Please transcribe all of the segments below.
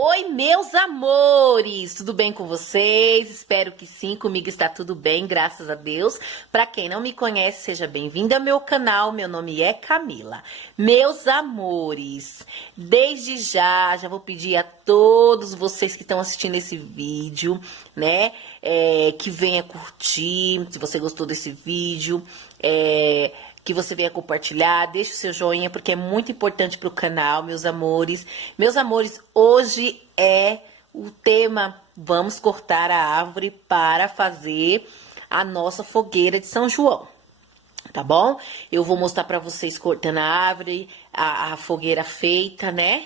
Oi, meus amores! Tudo bem com vocês? Espero que sim, comigo está tudo bem, graças a Deus. Para quem não me conhece, seja bem-vindo ao meu canal. Meu nome é Camila. Meus amores, desde já vou pedir a todos vocês que estão assistindo esse vídeo, né, que venha curtir, se você gostou desse vídeo, que você venha compartilhar, deixe o seu joinha, porque é muito importante para o canal, meus amores. Meus amores, hoje é o tema, vamos cortar a árvore para fazer a nossa fogueira de São João, tá bom? Eu vou mostrar para vocês cortando a árvore, a fogueira feita, né?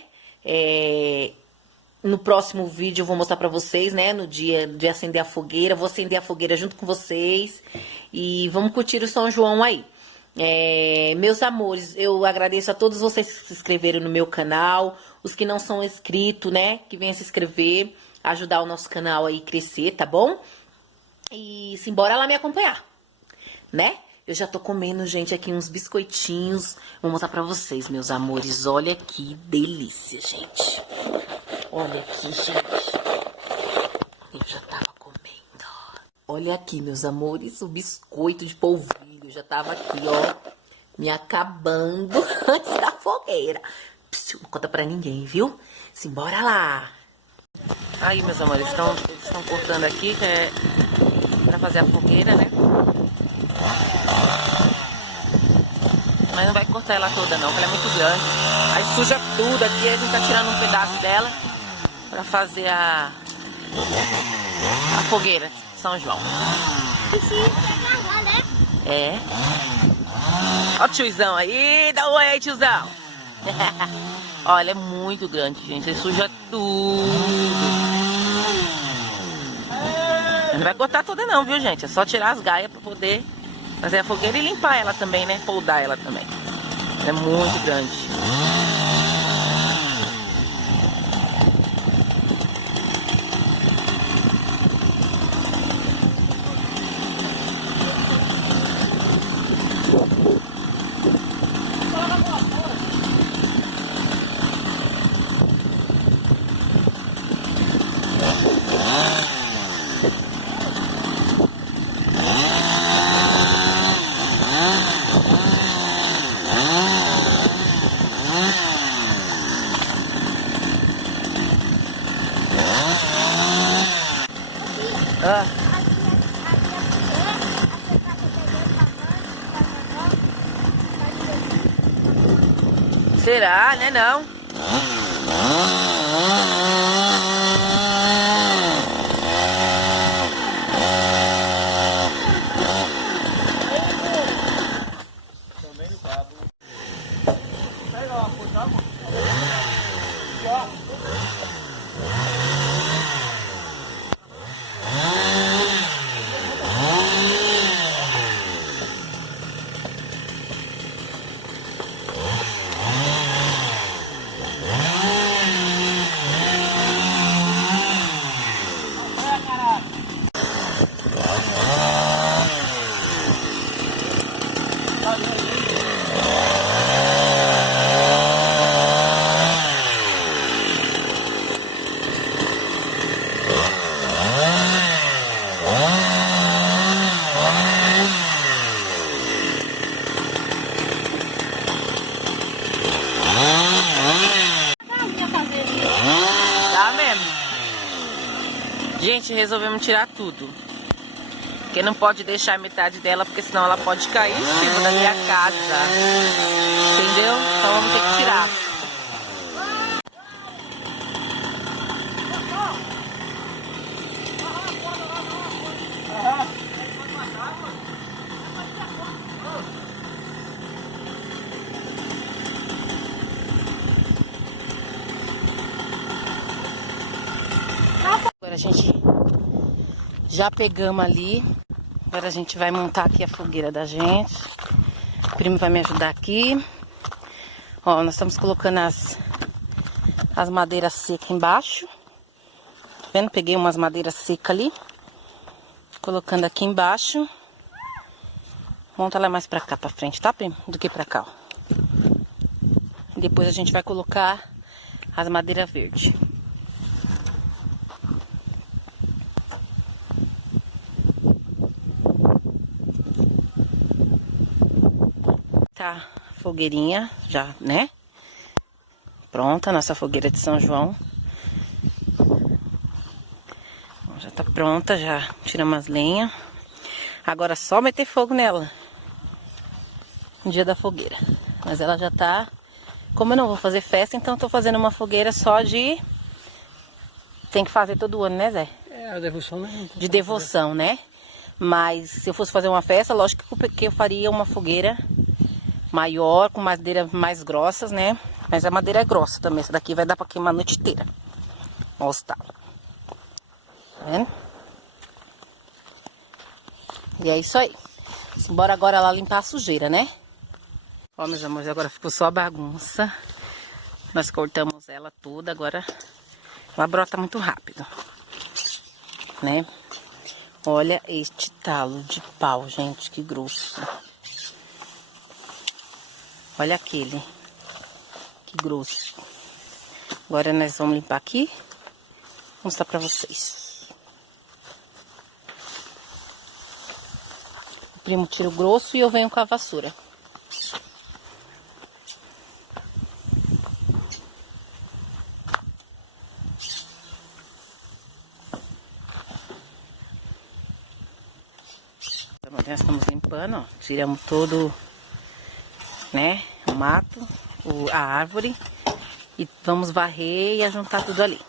No próximo vídeo eu vou mostrar pra vocês, né, no dia de acender a fogueira, vou acender a fogueira junto com vocês e vamos curtir o São João aí. Meus amores, eu agradeço a todos vocês que se inscreveram no meu canal, os que não são inscritos, né, que venham se inscrever, ajudar o nosso canal aí a crescer, tá bom? E simbora lá me acompanhar, né? Eu já tô comendo, gente, aqui uns biscoitinhos, vou mostrar pra vocês, meus amores, olha que delícia, gente. Olha aqui, gente, eu já tava comendo, ó. Olha aqui, meus amores, o biscoito de polvilho. Já tava aqui, ó, me acabando antes da fogueira. Psiu, não conta pra ninguém, viu? Simbora lá. Aí, meus amores, eles estão cortando aqui, que é pra fazer a fogueira, né? Mas não vai cortar ela toda, não, porque ela é muito grande. Aí suja tudo aqui, a gente tá tirando um pedaço dela pra fazer a fogueira de São João. É. Ó o tiozão aí, dá um oi aí, tiozão. Olha, é muito grande, gente. Ele suja tudo. Não vai cortar toda não, viu, gente? É só tirar as gaias pra poder fazer a fogueira e limpar ela também, né? Poldar ela também. É muito grande. Será, né, não? Tá mesmo. Gente, resolvemos tirar tudo. Porque não pode deixar metade dela, porque senão ela pode cair em cima da minha casa. Entendeu? Então vamos ter que tirar. Agora a gente já pegamos ali. Agora a gente vai montar aqui a fogueira da gente. O primo vai me ajudar aqui. Ó, nós estamos colocando as madeiras secas embaixo. Tá vendo? Peguei umas madeiras secas ali. Colocando aqui embaixo. Monta ela mais pra cá, pra frente, tá, primo? Do que pra cá, ó. Depois a gente vai colocar as madeiras verdes. tá a fogueirinha, já, né? Pronta a nossa fogueira de São João. Já tá pronta, já tiramos as lenhas. Agora é só meter fogo nela no dia da fogueira. Mas ela já tá... Como eu não vou fazer festa, então eu tô fazendo uma fogueira só de... Tem que fazer todo ano, né, Zé? É, a devoção, né? De devoção, né? Mas se eu fosse fazer uma festa, lógico que eu faria uma fogueira maior, com madeira mais grossas, né? Mas a madeira é grossa também. Essa daqui vai dar pra queimar a noite inteira. Olha os talos. Tá vendo? E é isso aí. Bora agora lá limpar a sujeira, né? Ó, meus amores, agora ficou só a bagunça. Nós cortamos ela toda, agora ela brota muito rápido, né? Olha este talo de pau, gente, que grosso. Olha aquele, que grosso. Agora nós vamos limpar aqui, vou mostrar pra vocês. O primo tira o grosso e eu venho com a vassoura. Nós estamos limpando, ó. Tiramos todo, né, o mato, a árvore. E vamos varrer e ajuntar tudo ali.